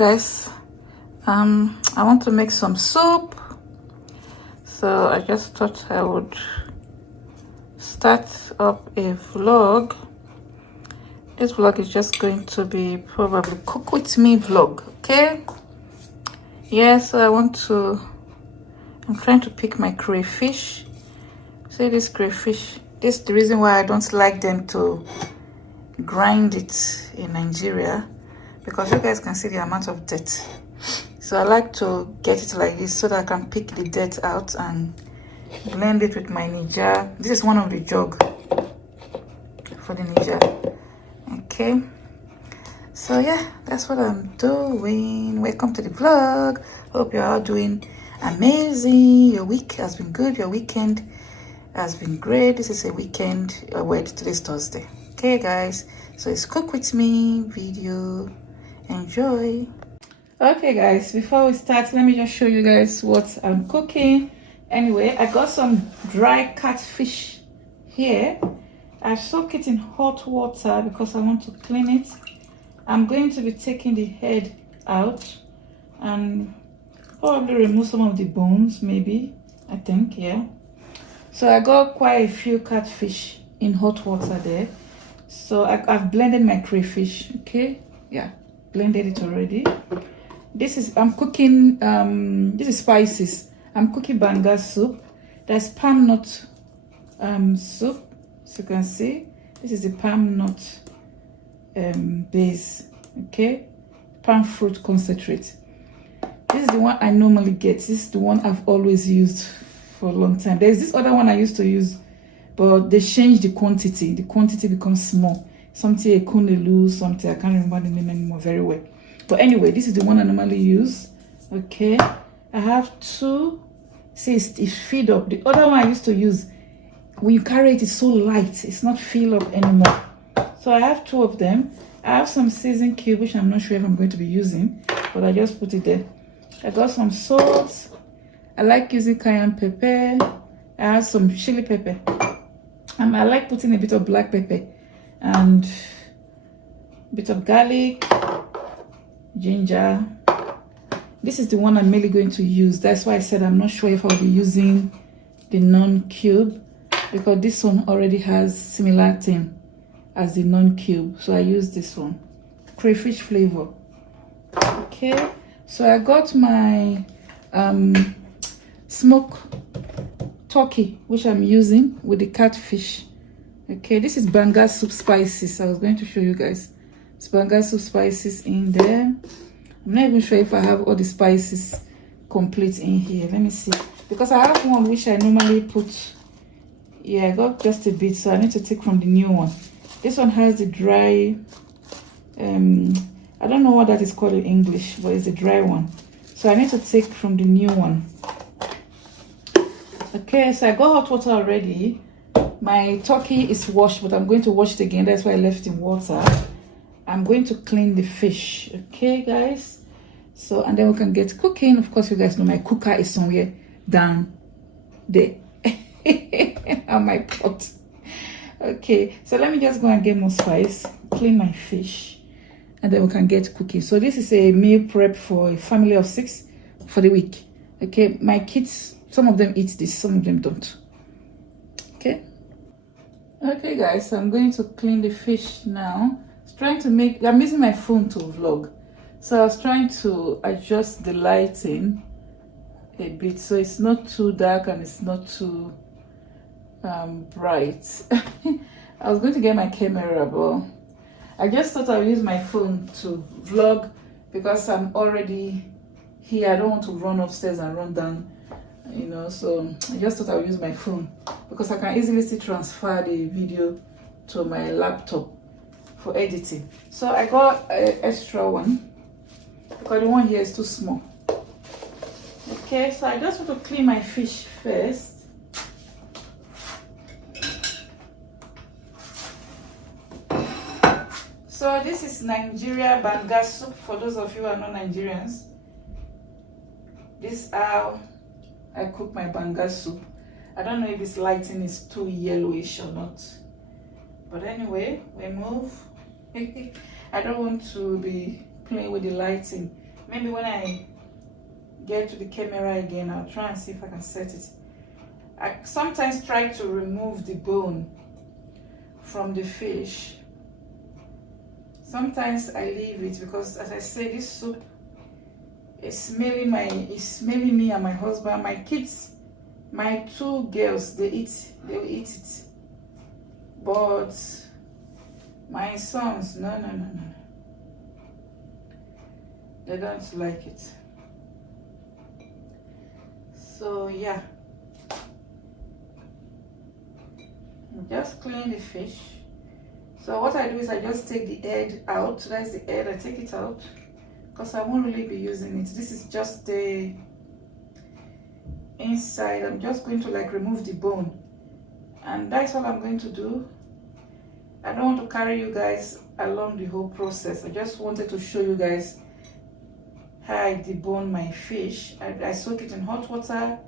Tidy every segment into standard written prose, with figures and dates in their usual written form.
guys, I want to make some soup, so I just thought I would start up a vlog. This vlog is just going to be probably cook with me vlog, okay? Yes, I'm trying to pick my crayfish. See this crayfish, this is the reason why I don't like them to grind it in Nigeria, because you guys can see the amount of dirt. So I like to get it like this so that I can pick the dirt out and blend it with my Niger. This is one of the jug for the Niger. Okay, so yeah, that's what I'm doing. Welcome to the vlog. Hope you're all doing amazing. Your week has been good. Your weekend has been great. This is a weekend. Wait, today's Thursday. Okay guys, so it's cook with me video. Enjoy. Okay guys, before we start, let me just show you guys what I'm cooking. Anyway, I got some dry catfish here. I soak it in hot water because I want to clean it. I'm going to be taking the head out and probably remove some of the bones, maybe, I think, yeah. So I got quite a few catfish in hot water there. So I've blended my crayfish, okay? Yeah, blended it already. This is, I'm cooking, this is spices. I'm cooking Banga soup. There's palm nut soup. So you can see, this is the palm nut base, okay? Palm fruit concentrate. This is the one I normally get. This is the one I've always used for a long time. There's this other one I used to use, but they changed the quantity. The quantity becomes small. Something a kunelu, something I can't remember the name anymore very well. But anyway, this is the one I normally use. Okay, I have two. See, it's filled up. The other one I used to use, when you carry it, it's so light. It's not filled up anymore. So I have two of them. I have some seasoning cube, which I'm not sure if I'm going to be using, but I just put it there. I got some salt. I like using cayenne pepper. I have some chili pepper. I like putting a bit of black pepper and a bit of garlic, ginger. This is the one I'm mainly going to use. That's why I said I'm not sure if I'll be using the non-cube, because this one already has similar thing as the non-cube. So I use this one, crayfish flavor. Okay, so I got my smoked turkey, which I'm using with the catfish. Okay, this is Banga soup spices. I was going to show you guys. It's Banga soup spices in there. I'm not even sure if I have all the spices complete in here. Let me see, because I have one which I normally put. Yeah, I got just a bit, so I need to take from the new one. This one has the dry, I don't know what that is called in English, but it's a dry one. So I need to take from the new one. Okay, so I got hot water already. My turkey is washed, but I'm going to wash it again. That's why I left it in water. I'm going to clean the fish. Okay, guys? So, and then we can get cooking. Of course, you guys know my cooker is somewhere down there. On my pot. Okay, so let me just go and get more spice, clean my fish, and then we can get cooking. So this is a meal prep for a family of 6 for the week. Okay, my kids, some of them eat this, some of them don't. Okay guys, so I'm going to clean the fish now. I'm using my phone to vlog, so I was trying to adjust the lighting a bit so it's not too dark and it's not too bright. I was going to get my camera, but I just thought I would use my phone to vlog because I'm already here. I don't want to run upstairs and run down, you know, so I just thought I would use my phone because I can easily still transfer the video to my laptop for editing. So I got an extra one because the one here is too small. Okay, so I just want to clean my fish first. So this is Nigeria Banga soup for those of you who are not Nigerians. This is how I cook my Banga soup. I don't know if this lighting is too yellowish or not. But anyway, we move. I don't want to be playing with the lighting. Maybe when I get to the camera again, I'll try and see if I can set it. I sometimes try to remove the bone from the fish. Sometimes I leave it because, as I say, this soup is smelling me and my husband, my kids, my 2 girls. They will eat it, but my sons, no, they don't like it. So yeah, just clean the fish. So what I do is I just take the head out. That's the head, I take it out because I won't really be using it. This is just the inside. I'm just going to like remove the bone, and that's all I'm going to do. I don't want to carry you guys along the whole process. I just wanted to show you guys how I debone my fish. I soak it in hot water,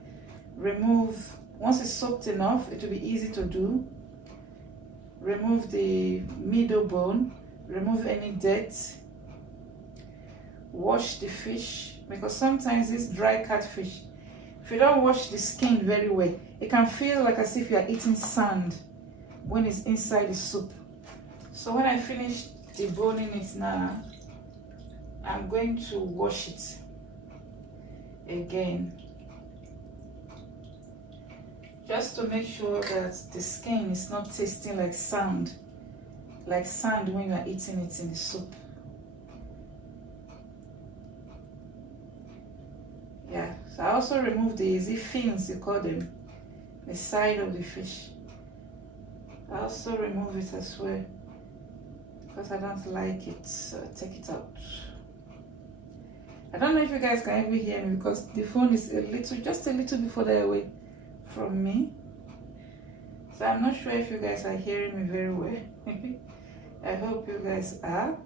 remove, once it's soaked enough, it will be easy to do. Remove the middle bone, remove any dirt, wash the fish, because sometimes this dry catfish, if you don't wash the skin very well, it can feel like as if you are eating sand when it's inside the soup. So when I finish deboning it now, I'm going to wash it again, just to make sure that the skin is not tasting like sand when you are eating it in the soup. Yeah, so I also remove the fins, you call them, the side of the fish. I also remove it as well because I don't like it, so I take it out. I don't know if you guys can even hear me because the phone is just a little bit further away from me. So I'm not sure if you guys are hearing me very well. I hope you guys are.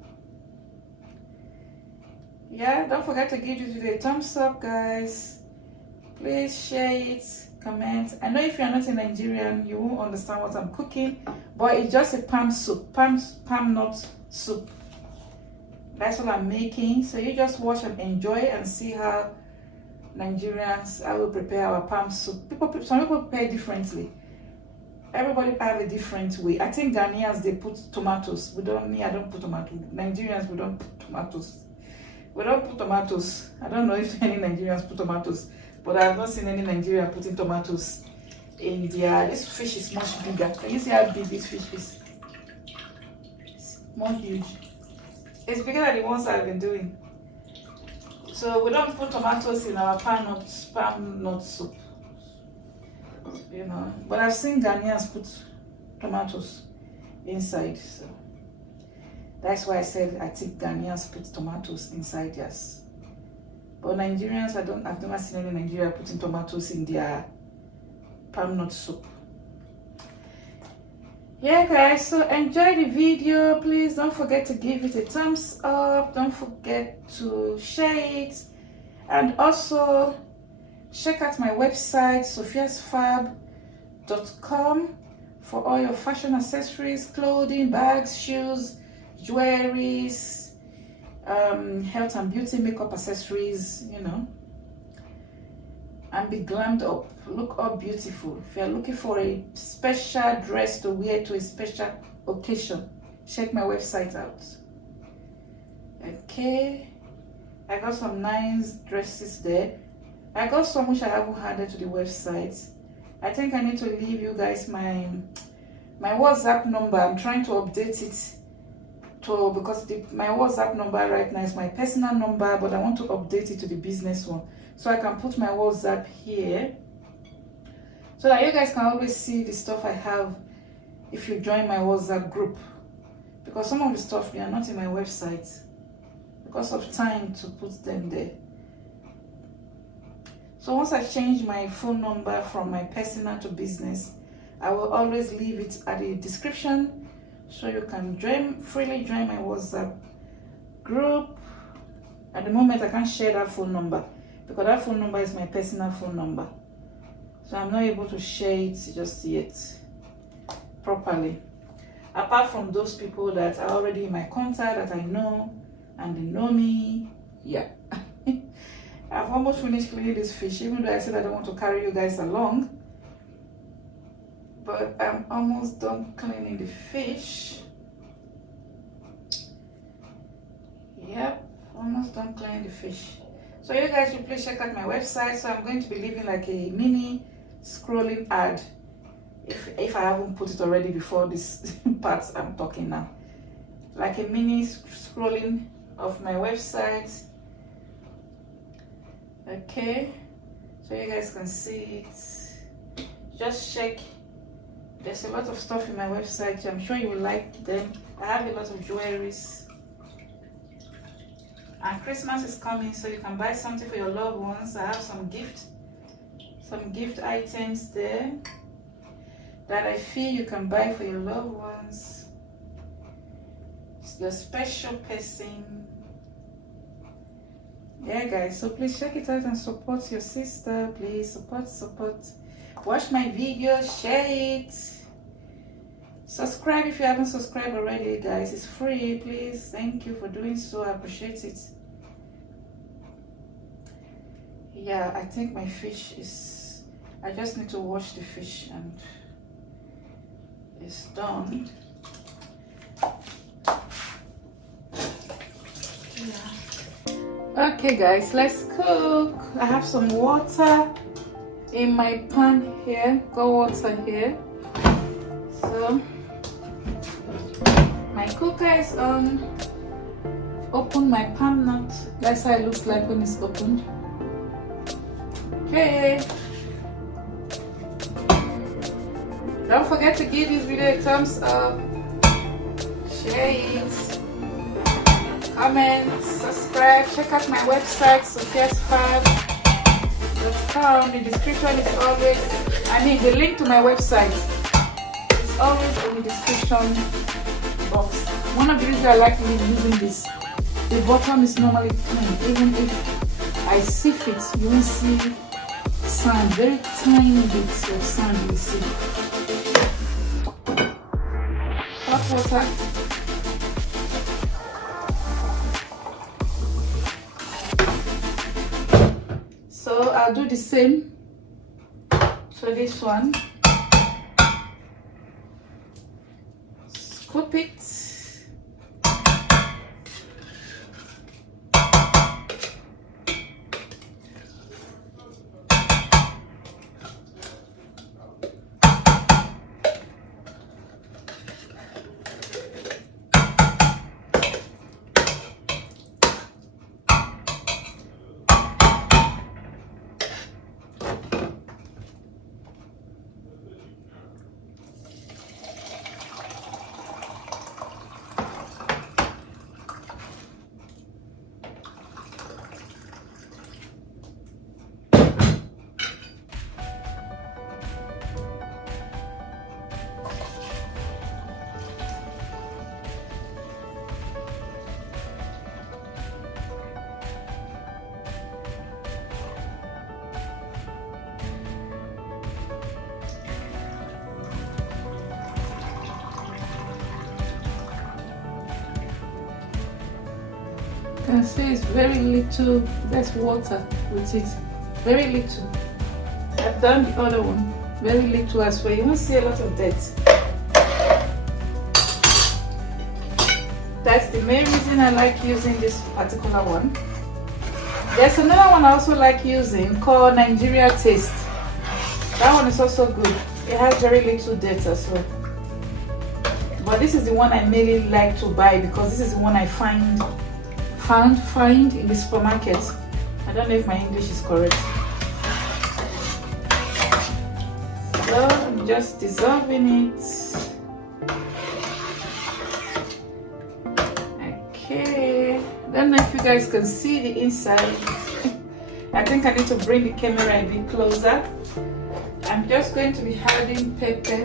Yeah, don't forget to give this video a thumbs up, guys. Please share it, comment. I know if you're not a Nigerian, you won't understand what I'm cooking, but it's just a palm soup, palm nut soup. That's what I'm making. So you just watch and enjoy and see how Nigerians, I will prepare our palm soup. Some people prepare differently. Everybody have a different way. I think Ghanaians, they put tomatoes. I don't put tomatoes. Nigerians, we don't put tomatoes. We don't put tomatoes. I don't know if any Nigerians put tomatoes, but I have not seen any Nigerian putting tomatoes in their. This fish is much bigger. Can you see how big this fish is? It's more huge. It's bigger than the ones I've been doing. So we don't put tomatoes in our palm nut soup, you know. But I've seen Ghanaians put tomatoes inside, so that's why I said I think Ghanaians put tomatoes inside theirs. But Nigerians, I've never seen any Nigerian putting tomatoes in their palm nut soup. Yeah guys, so enjoy the video. Please don't forget to give it a thumbs up. Don't forget to share it, and also check out my website sophiasfab.com for all your fashion accessories, clothing, bags, shoes, jewelries, health and beauty makeup accessories, you know, and be glammed up, look all beautiful. If you're looking for a special dress to wear to a special occasion, check my website out. Okay, I got some nice dresses there. I got some which I haven't added to the website. I think I need to leave you guys my WhatsApp number. I'm trying to update it because my WhatsApp number right now is my personal number, but I want to update it to the business one. So I can put my WhatsApp here so that you guys can always see the stuff I have if you join my WhatsApp group, because some of the stuff they are not in my website because of time to put them there. So once I change my phone number from my personal to business, I will always leave it at the description so you can freely join my WhatsApp group. At the moment I can't share that phone number because that phone number is my personal phone number, so I'm not able to share it just yet properly, apart from those people that are already in my contact that I know and they know me. Yeah. I've almost finished cleaning this fish, even though I said I don't want to carry you guys along. But I'm almost done cleaning the fish. Yep, almost done cleaning the fish. So you guys should please check out my website. So I'm going to be leaving like a mini scrolling ad, if I haven't put it already before this part I'm talking now. Like a mini scrolling of my website. Okay, so you guys can see it. Just check. There's a lot of stuff in my website. I'm sure you will like them. I have a lot of jewelries. And Christmas is coming, so you can buy something for your loved ones. I have some gift items there that I feel you can buy for your loved ones. It's your special person. Yeah guys, so please check it out and support your sister. Please support. Watch my videos, share it. Subscribe if you haven't subscribed already, guys. It's free, please. Thank you for doing so. I appreciate it. Yeah, I think my fish is... I just need to wash the fish and it's done. Yeah. Okay guys, let's cook. I have some water in my pan here. Got water here. So my cooker is on. Open my pan nut. That's how it looks like when it's opened. Okay. Don't forget to give this video a thumbs up. Share it. Comment. Subscribe. Check out my website, sophiasfab.com. The description is always, the link to my website is always in the description box. One of the reasons I like using this, the bottom is normally clean. Even if I sieve it, you will see sand, very tiny bits of sand you see. Hot water. So I'll do the same. So this one, scoop it. You can see it's very little, there's water with it, very little. I've done the other one, very little as well. You won't see a lot of dirt. That's the main reason I like using this particular one. There's another one I also like using called Nigeria Taste. That one is also good. It has very little dirt as well. But this is the one I mainly like to buy because this is the one I find in the supermarket. I don't know if my English is correct. So I'm just dissolving it. Okay. Don't know if you guys can see the inside. I think I need to bring the camera a bit closer. I'm just going to be adding pepper.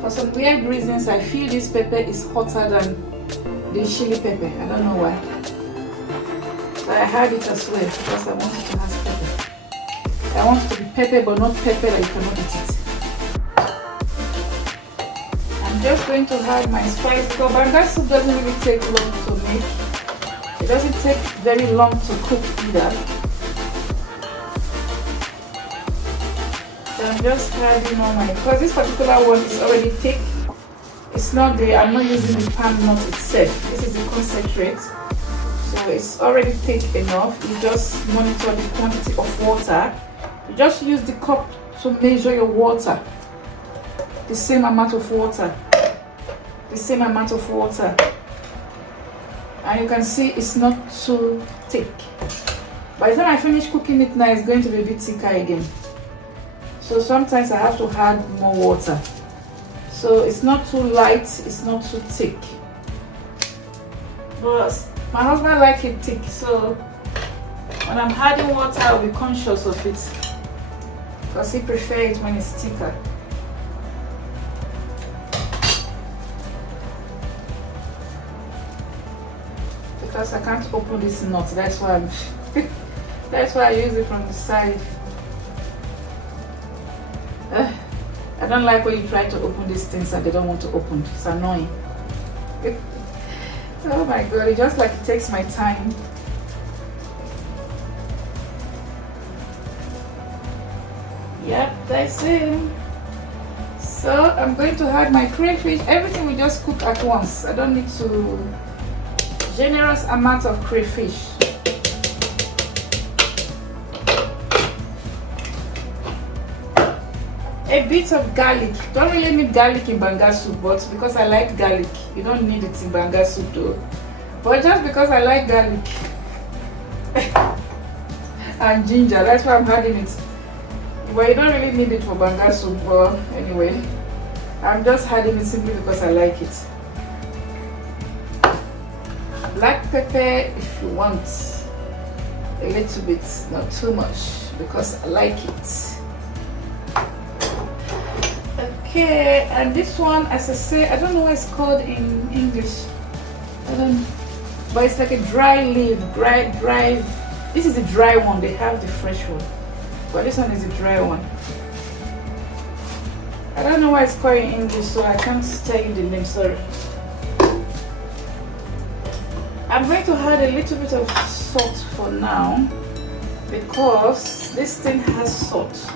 For some weird reasons, I feel this pepper is hotter than the chili pepper. I don't know why. So I had it as well because I want it to have pepper. I want it to be pepper but not pepper that you cannot eat it. I'm just going to add my spice because banga soup doesn't really take long to make. It doesn't take very long to cook either. So I'm just adding on my, because this particular one is already thick. It's not the, I'm not using the palm nut itself. This is the concentrate. So it's already thick enough. You just monitor the quantity of water. You just use the cup to measure your water. The same amount of water. The same amount of water. And you can see it's not too thick. By the time I finish cooking it now, it's going to be a bit thicker again. So sometimes I have to add more water. So it's not too light, it's not too thick. But my husband likes it thick, so when I'm adding water, I'll be conscious of it. Because he prefers it when it's thicker. Because I can't open this nut, that's why I'm that's why I use it from the side. I don't like when you try to open these things and they don't want to open. It's annoying. Oh my god, it just like it takes my time. Yep, that's it. So I'm going to add my crayfish. Everything we just cook at once. I don't need to. Generous amount of crayfish. A bit of garlic. Don't really need garlic in banga soup, but because I like garlic, you don't need it in banga soup though. But just because I like garlic and ginger, that's why I'm adding it. But you don't really need it for banga soup. But anyway, I'm just adding it simply because I like it. Black pepper if you want, a little bit, not too much, because I like it. Okay, and this one, as I say, I don't know what it's called in English. I don't know, but it's like a dry leaf, dry. This is the dry one. They have the fresh one, but this one is the dry one. I don't know what it's called in English, so I can't tell you the name. Sorry. I'm going to add a little bit of salt for now because this thing has salt.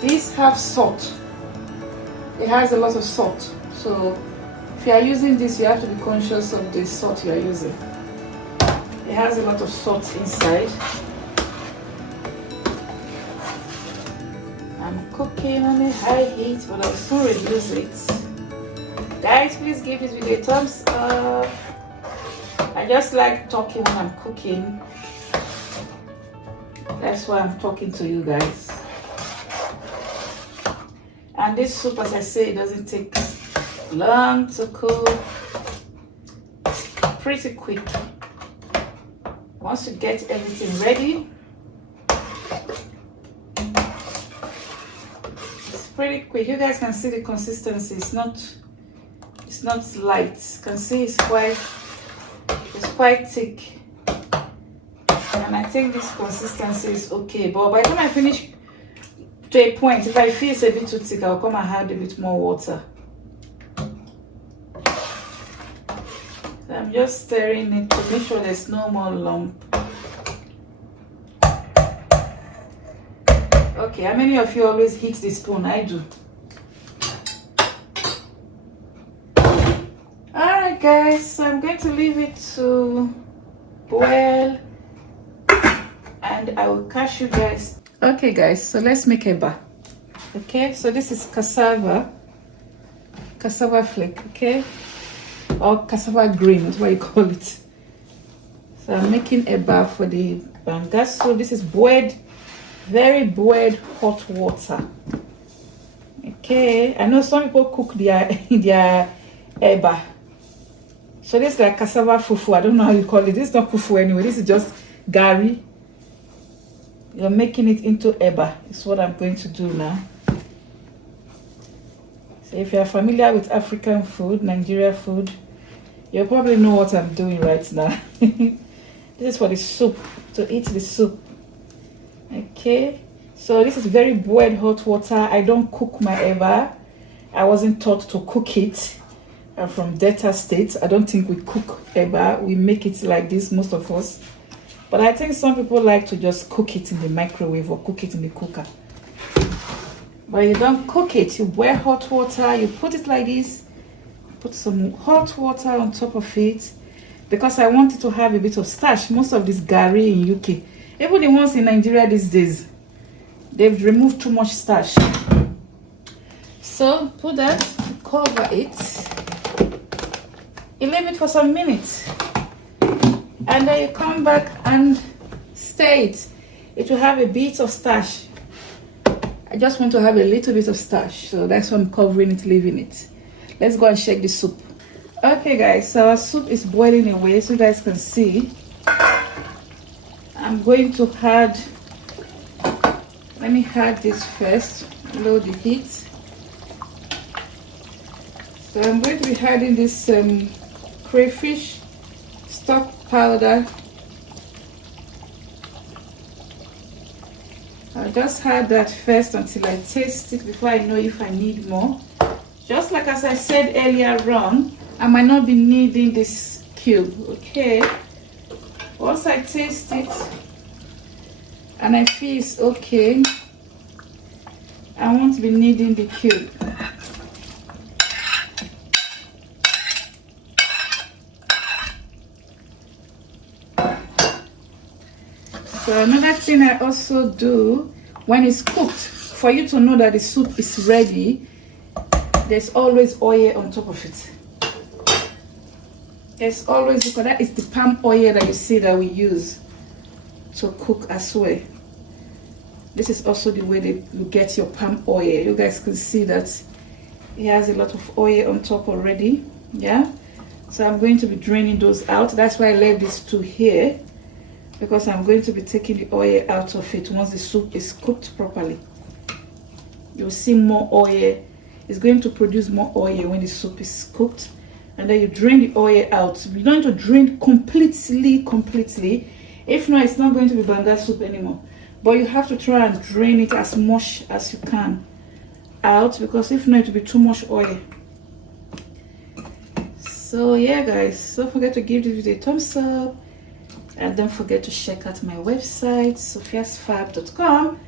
These have salt. It has a lot of salt. So if you are using this, you have to be conscious of the salt you are using. It has a lot of salt inside. I'm cooking on a high heat, but I'll soon reduce it. Guys, please give this video a thumbs up. I just like talking when I'm cooking. That's why I'm talking to you guys. And this soup, as I say, it doesn't take long to cook. It's pretty quick. Once you get everything ready, it's pretty quick. You guys can see the consistency. It's not light. You can see it's quite thick, and I think this consistency is okay. But by the time I finish to a point, if I feel it's a bit too thick, I'll come and add a bit more water. So I'm just stirring it to make sure there's no more lump. Okay, how many of you always hit the spoon? I do. Alright guys, so I'm going to leave it to boil and I will catch you guys. Okay guys, so let's make eba. Okay, so this is cassava flake, okay, or cassava green, that's what you call it. So I'm making eba for the banga. So this is boiled, very boiled hot water. Okay, I know some people cook their eba. So this is like cassava fufu. I don't know how you call it. This is not fufu anyway. This is just gari. You're making it into eba. It's what I'm going to do now. So if you're familiar with African food, Nigeria food, you probably know what I'm doing right now. This is for the soup, to eat the soup. Okay. So this is very boiled hot water. I don't cook my eba. I wasn't taught to cook it. I'm from Delta State. I don't think we cook eba. We make it like this, most of us. But I think some people like to just cook it in the microwave or cook it in the cooker. But you don't cook it. You boil hot water. You put it like this. Put some hot water on top of it. Because I want it to have a bit of starch. Most of this gari in UK, even the ones in Nigeria these days, they've removed too much starch. So put that, cover it. You leave it for some minutes. And then you come back and stir it. It will have a bit of starch. I just want to have a little bit of starch. So that's why I'm covering it, leaving it. Let's go and shake the soup. Okay guys, so our soup is boiling away, so you guys can see. I'm going to add, let me add this first, low the heat. So I'm going to be adding this crayfish stock powder. I'll just add that first until I taste it before I know if I need more. Just like as I said earlier on, I might not be needing this cube, okay? Once I taste it and I feel it's okay, I won't be needing the cube. So another thing I also do when it's cooked, for you to know that the soup is ready, there's always oil on top of it. There's always, because that is the palm oil that you see that we use to cook as well. This is also the way that you get your palm oil. You guys can see that it has a lot of oil on top already. Yeah, so I'm going to be draining those out. That's why I left these two here, because I'm going to be taking the oil out of it once the soup is cooked properly. You'll see more oil. It's going to produce more oil when the soup is cooked. And then you drain the oil out. You don't need to drain completely. If not, it's not going to be Banga soup anymore. But you have to try and drain it as much as you can out, because if not, it will be too much oil. So yeah guys, don't forget to give this video a thumbs up, and don't forget to check out my website, sophiasfab.com.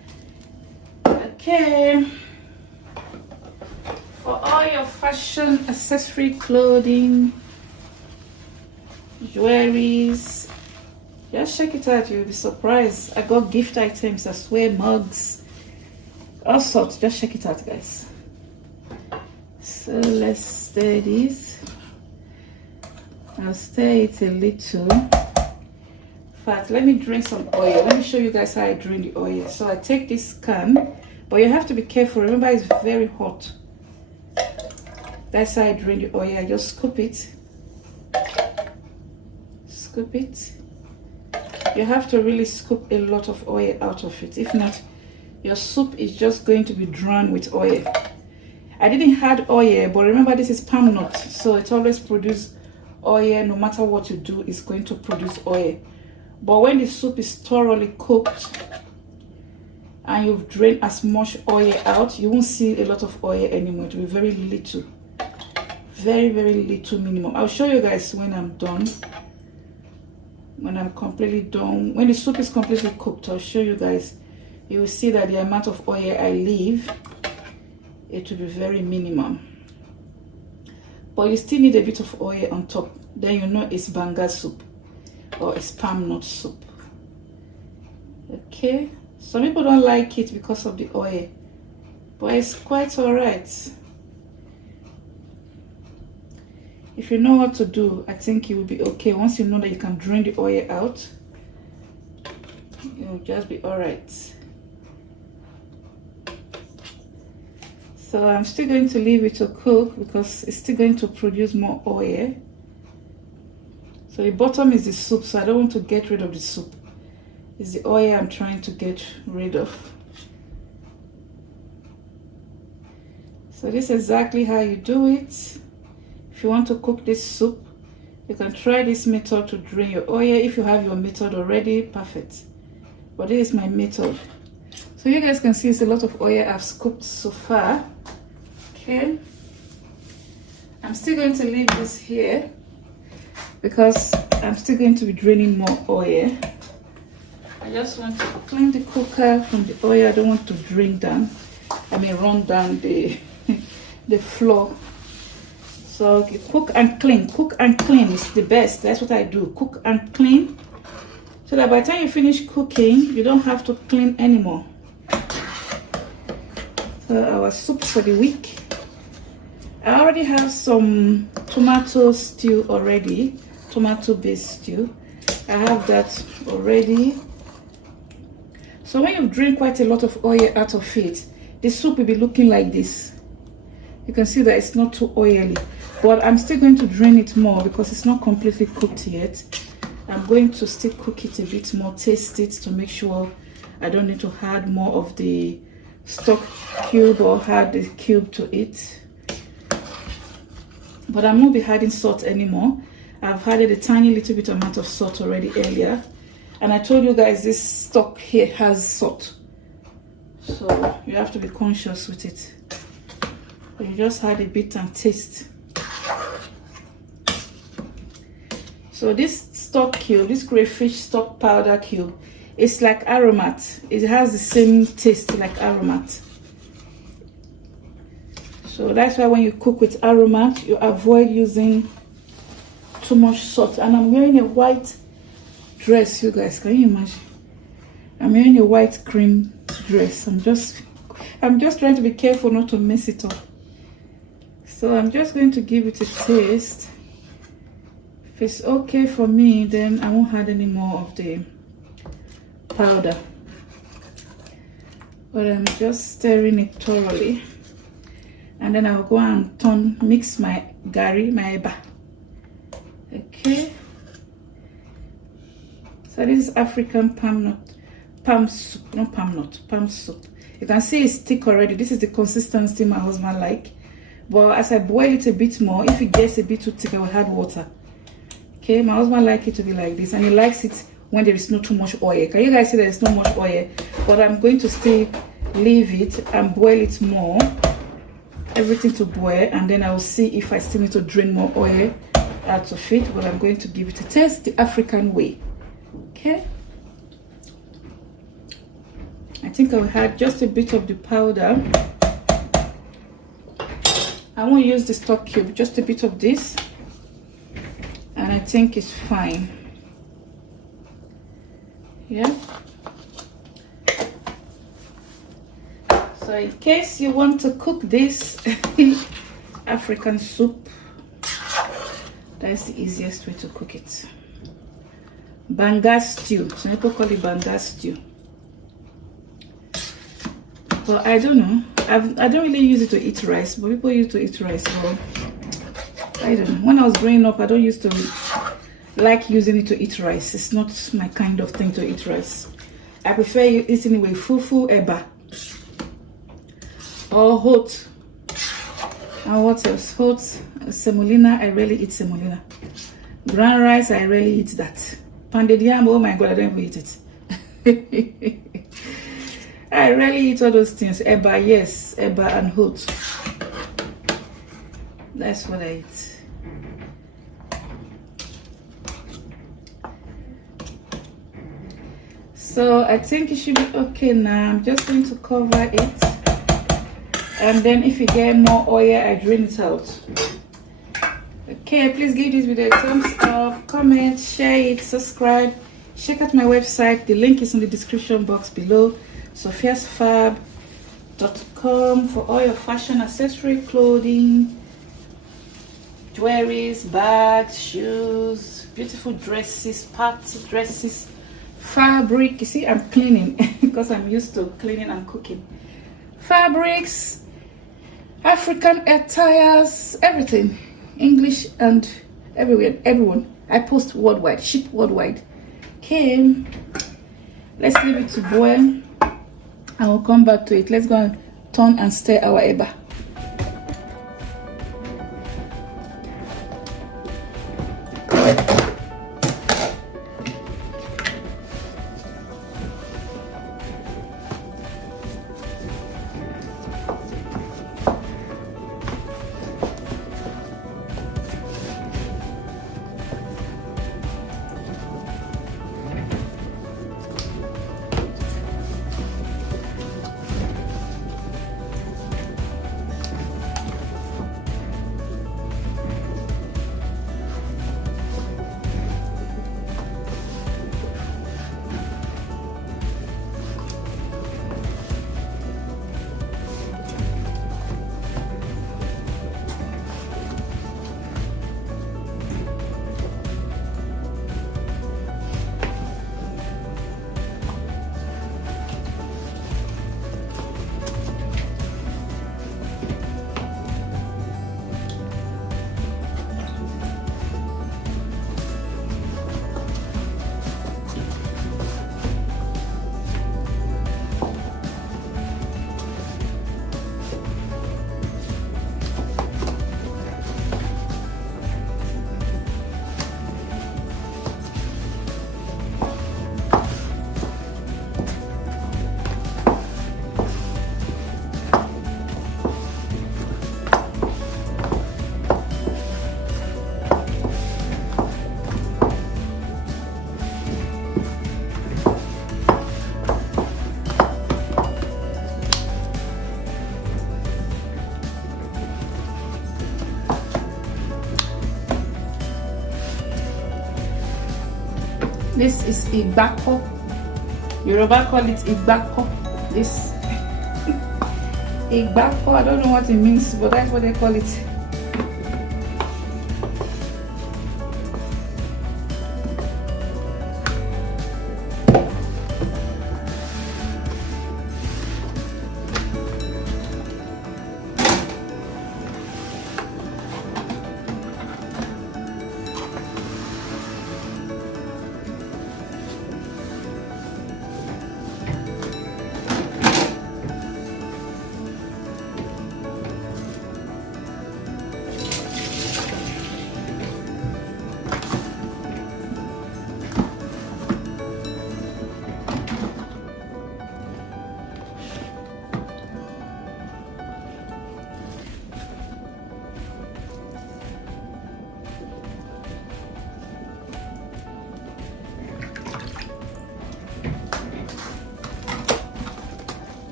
Okay, for all your fashion, accessory, clothing, jewelries, just check it out. You'll be surprised. I got gift items as well, mugs, all sorts. Just check it out guys. So let's stir this. I'll stir it a little. In fact, let me drain some oil. Let me show you guys how I drain the oil. So I take this can, but you have to be careful. Remember, it's very hot. That's how I drain the oil. I just scoop it. Scoop it. You have to really scoop a lot of oil out of it. If not, your soup is just going to be drowned with oil. I didn't add oil, but remember this is palm nut, so it always produces oil. No matter what you do, it's going to produce oil. But when the soup is thoroughly cooked and you've drained as much oil out, you won't see a lot of oil anymore. It will be very little. Very little minimum. I'll show you guys when I'm done. When I'm completely done, when the soup is completely cooked, I'll show you guys. You will see that the amount of oil I leave, it will be very minimum. But you still need a bit of oil on top. Then you know it's Banga soup or it's palm nut soup. Okay, some people don't like it because of the oil, but it's quite alright. If you know what to do, I think you will be okay. Once you know that you can drain the oil out, you'll just be alright. So I'm still going to leave it to cook because it's still going to produce more oil. So the bottom is the soup, so I don't want to get rid of the soup. It's the oil I'm trying to get rid of. So this is exactly how you do it. If you want to cook this soup, you can try this method to drain your oil. If you have your method already, perfect. But this is my method. So you guys can see it's a lot of oil I've scooped so far. Okay. I'm still going to leave this here because I'm still going to be draining more oil. I just want to clean the cooker from the oil. I don't want to drain down. I mean run down the the floor. So okay, cook and clean. Cook and clean is the best. That's what I do. Cook and clean. So that by the time you finish cooking, you don't have to clean anymore. So our soup for the week. I already have some tomato stew already. Tomato-based stew. I have that already. So when you drain quite a lot of oil out of it, the soup will be looking like this. You can see that it's not too oily, but I'm still going to drain it more because it's not completely cooked yet. I'm going to still cook it a bit more, taste it to make sure I don't need to add more of the stock cube or add the cube to it. But I won't be adding salt anymore. I've added a tiny little bit amount of salt already earlier. And I told you guys this stock here has salt. So you have to be conscious with it. But you just add a bit and taste. So this stock cube, this crayfish stock powder cube, it's like aromat. It has the same taste like aromat. So that's why when you cook with aromat, you avoid using too much salt. And I'm wearing a white dress, you guys, can you imagine? I'm wearing a white cream dress. I'm just trying to be careful not to mess it up. So I'm just going to give it a taste. If it's okay for me, then I won't add any more of the powder. But I'm just stirring it thoroughly. And then I'll go and mix my gari, my eba. Okay. So this is African palm soup. You can see it's thick already. This is the consistency my husband like. But as I boil it a bit more, if it gets a bit too thick, I will add water. Okay, my husband likes it to be like this, and he likes it when there is not too much oil. Can you guys see there is not much oil? But I'm going to still leave it and boil it more. Everything to boil, and then I will see if I still need to drain more oil out of it. But I'm going to give it a taste the African way. Okay, I think I will add just a bit of the powder. I won't use the stock cube, just a bit of this, and I think it's fine. Yeah. So in case you want to cook this African soup, that's the easiest way to cook it. Banga stew. Some people call it Banga stew. But I don't know. I don't really use it to eat rice, but people use it to eat rice. So I don't know. When I was growing up, I don't used to like using it to eat rice. It's not my kind of thing to eat rice. I prefer eating it with fufu, eba, or hot. And what else? Hot, semolina. I rarely eat semolina. Brown rice, I rarely eat that. Pounded yam, oh my god, I don't even eat it. I rarely eat all those things. Eba, yes, eba and hot. That's what I eat. So I think it should be okay now. I'm just going to cover it. And then if you get more oil, I drain it out. Okay, please give this video a thumbs up, comment, share it, subscribe. Check out my website. The link is in the description box below. sophiasfab.com for all your fashion accessory, clothing, jewelries, bags, shoes, beautiful dresses, party dresses, fabric. You see, I'm cleaning because I'm used to cleaning and cooking. Fabrics, African attires, everything, English and everywhere, everyone. I post worldwide, ship worldwide. Okay, let's leave it to boil. I will come back to it. Let's go and turn and stir our eba. This is igbako. Yoruba call it igbako. This igbako, I don't know what it means, but that's what they call it.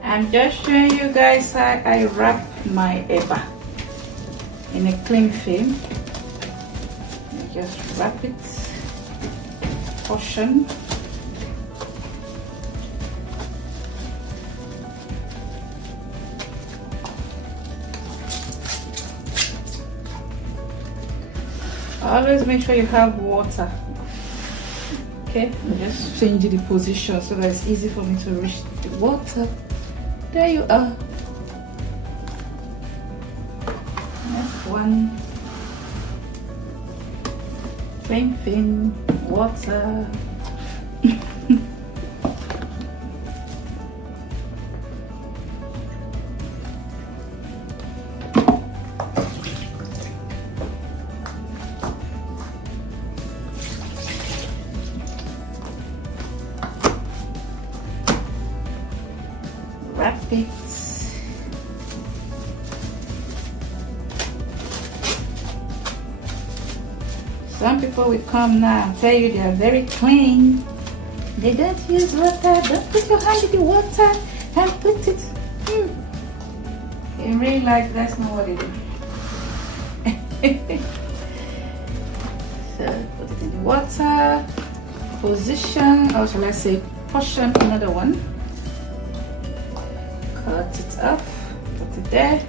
I'm just showing you guys how I wrap my eba in a cling film. I just wrap it, portion. Always make sure you have water. Okay, I'm just changing the position so that it's easy for me to reach the water. There you are. Next one. Same thing. Water. Wrap it. Some people will come now and tell you they are very clean. They don't use water. Don't put your hand in the water and put it. In real life, that's not what they do. So put it in the water. Position, or shall I say portion another one. Cut it off, put it there.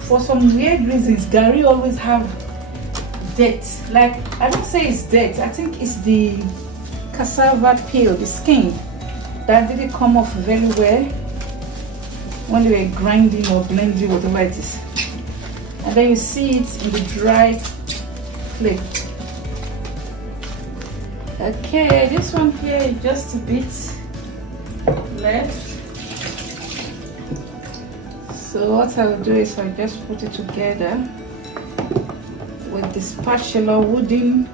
For some weird reasons, Gary always have dirt. Like, I don't say it's dirt, I think it's the cassava peel, the skin, that didn't come off very well when they were grinding or blending, whatever it is. And then you see it in the dry plate. Okay, this one here is just a bit left. So what I'll do is I'll just put it together with the spatula, wooden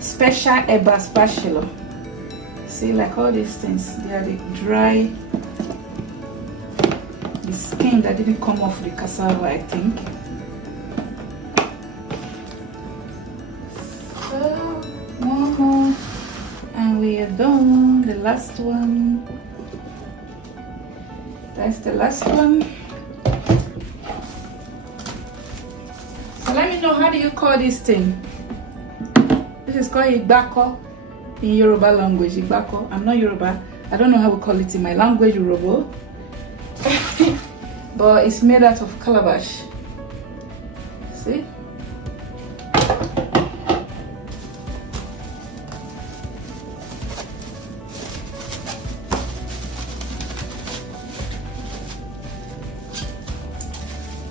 special eba spatula. See, like all these things, they are the dry, the skin that didn't come off the cassava, I think. So one more and we are done. The last one. That's the last one. So let me know, how do you call this thing? This is called igbako in Yoruba language. Igbako. I'm not Yoruba. I don't know how we call it in my language, Yoruba. But it's made out of calabash. See?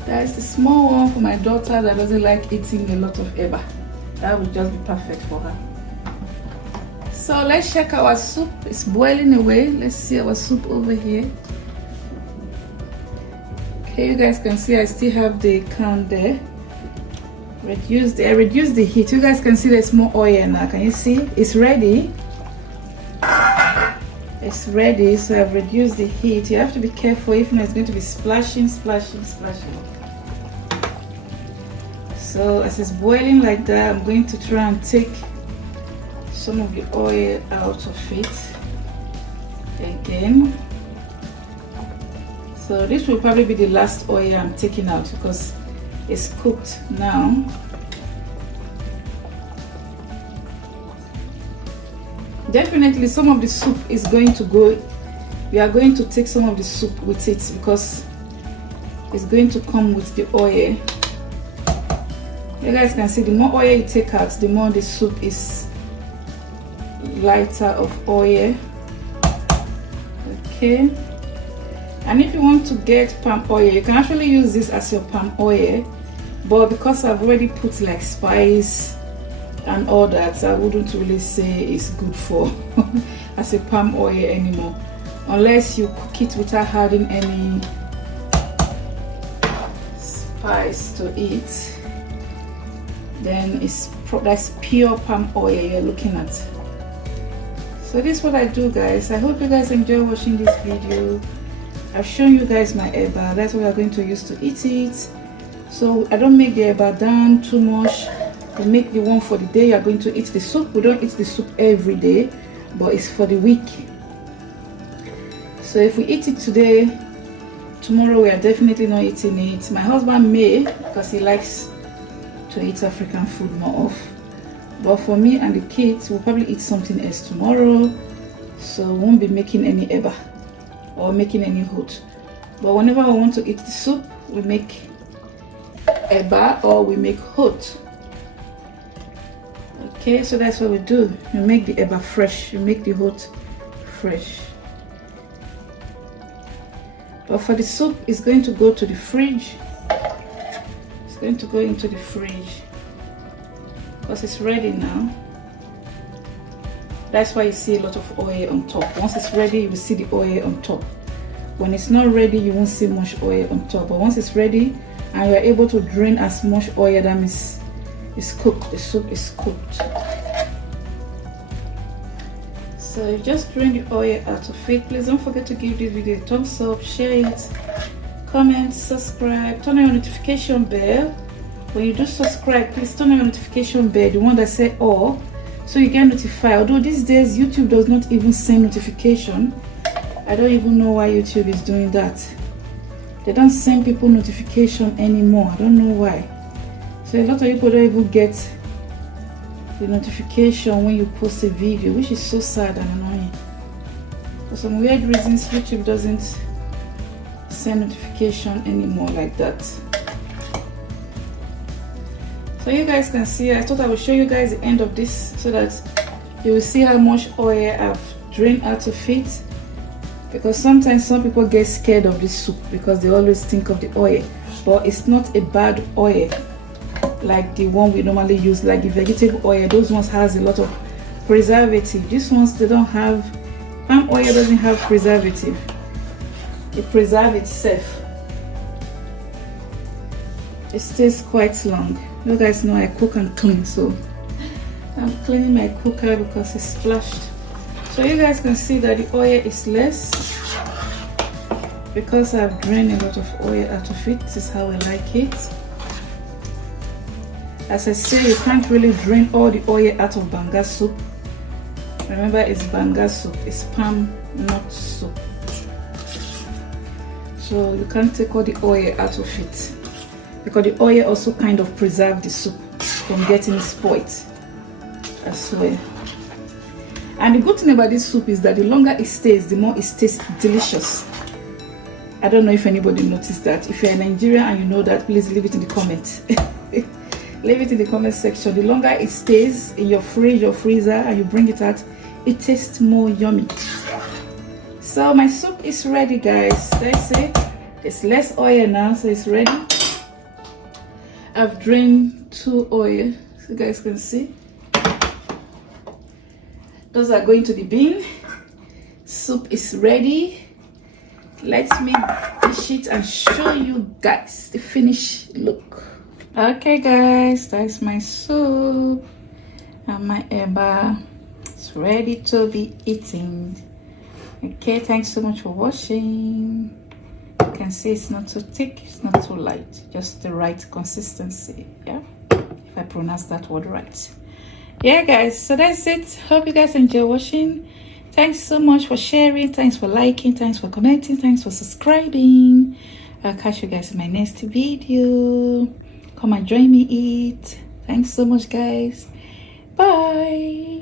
That's the small one for my daughter that doesn't like eating a lot of eba. That would just be perfect for her. So let's check our soup. It's boiling away. Let's see our soup over here. Okay, you guys can see I still have the can there. I reduced the heat. You guys can see there's more oil now. Can you see? It's ready. It's ready, so I've reduced the heat. You have to be careful, if not it's going to be splashing, splashing, splashing. So as it's boiling like that, I'm going to try and take some of the oil out of it again. So this will probably be the last oil I'm taking out because it's cooked now. definitely some of the soup is going to go. We are going to take some of the soup with it because it's going to come with the oil. You guys can see the more oil you take out, the more the soup is lighter of oil. Okay, and if you want to get palm oil, you can actually use this as your palm oil, but because I've already put like spice and all that, I wouldn't really say it's good for as a palm oil anymore, unless you cook it without adding any spice to it. Then that's pure palm oil you're looking at. So this is what I do, guys. I hope you guys enjoy watching this video. I've shown you guys my eba. That's what we're going to use to eat it. So I don't make the eba down too much. We make the one for the day you're going to eat the soup. We don't eat the soup every day, but it's for the week. So if we eat it today, tomorrow we are definitely not eating it. My husband may, because he likes to eat African food more of. But for me and the kids, we'll probably eat something else tomorrow. So we won't be making any eba or making any hot. But whenever I want to eat the soup, we make eba or we make hot. Okay, so that's what we do. We make the eba fresh, we make the hot fresh. But for the soup, it's going to go to the fridge. It's going to go into the fridge because it's ready now. That's why you see a lot of oil on top. Once it's ready, you will see the oil on top. When it's not ready, you won't see much oil on top. But once it's ready and you are able to drain as much oil, that means it's cooked. The soup is cooked. So you just drain the oil out of it. Please don't forget to give this video a thumbs up, share it, comment, subscribe, turn on your notification bell. When you do subscribe, please turn on your notification bell, the one that says all, so you get notified. Although these days YouTube does not even send notification. I don't even know why YouTube is doing that. They don't send people notification anymore. I don't know why. So a lot of people don't even get the notification when you post a video, which is so sad and annoying. For some weird reasons, YouTube doesn't send notification anymore like that. So you guys can see, I thought I would show you guys the end of this so that you will see how much oil I've drained out of it. Because sometimes some people get scared of this soup because they always think of the oil, but it's not a bad oil like the one we normally use, like the vegetable oil. Those ones has a lot of preservative. These ones, they don't have, palm oil doesn't have preservative. It preserves itself. It stays quite long. You guys know I cook and clean, so I'm cleaning my cooker because it's splashed. So you guys can see that the oil is less because I've drained a lot of oil out of it. This is how I like it. As I say, you can't really drain all the oil out of Banga soup. Remember, it's Banga soup, it's palm nut soup. So you can't take all the oil out of it because the oil also kind of preserves the soup from getting spoiled as well. And the good thing about this soup is that the longer it stays, the more it tastes delicious. I don't know if anybody noticed that. If you're in Nigeria and you know that, please leave it in the comments. Leave it in the comment section. The longer it stays in your fridge or freezer and you bring it out, it tastes more yummy. So my soup is ready, guys. That's it. It's less oil now, so it's ready. I've drained 2 oil, so you guys can see. Those are going to the bin. Soup is ready. Let me dish it and show you guys the finished look. Okay guys, that's my soup and my eba. It's ready to be eaten. Okay, thanks so much for watching. You can see it's not too thick, it's not too light, just the right consistency. Yeah, if I pronounce that word right. Yeah guys, so that's it. Hope you guys enjoy watching. Thanks so much for sharing, thanks for liking, thanks for commenting, thanks for subscribing. I'll catch you guys in my next video. Come and join me eat. Thanks so much guys. Bye.